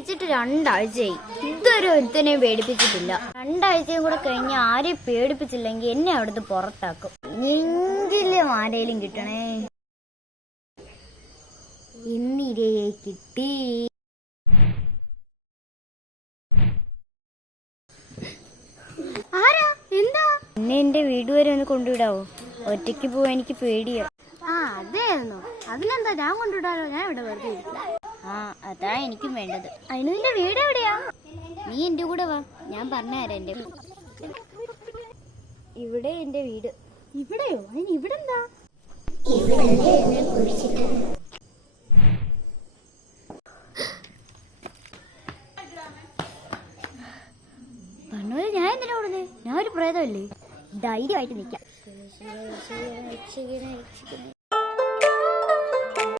ജനിച്ചിട്ട് 2 ആഴ്ചയായി. ഇതുവരെ ഒരുത്തനെയും പേടിപ്പിച്ചിട്ടില്ല. 2 ആഴ്ചയും കൂടെ കഴിഞ്ഞ് ആരെയും പേടിപ്പിച്ചില്ലെങ്കിൽ എന്നെ അവിടുന്ന് പുറത്താക്കും. എങ്കിലും ആരേലും കിട്ടണേ. ഇന്നിരയെ കിട്ടി. ആരാ? എന്താ? എന്നെ എന്റെ വീട് വരെ ഒന്ന് കൊണ്ടുവിടാവോ? ഒറ്റയ്ക്ക് പോവാൻ എനിക്ക് പേടിയാ. അതെയായിരുന്നോ? അതിനെന്താ, ഞാൻ കൊണ്ടുവിടാലോ. ഞാൻ ഇവിടെ വെറുതെ ഇരിക്കില്ല. അതാ എനിക്കും വേണ്ടത്. അതിന് നിന്റെ വീട് എവിടെയാ? നീ എന്റെ കൂടെ വാ, ഞാൻ പറഞ്ഞുതരാം. എന്റെ ഇവിടെ എന്റെ വീട്. ഇവിടെയോ? അതിന് ഇവിടെ എന്താ? പറഞ്ഞ ഞാൻ എന്തിനാ ഓടുന്നേ? ഞാൻ ഒരു പ്രേതമല്ലേ? ധൈര്യമായിട്ട് നിൽക്കാം.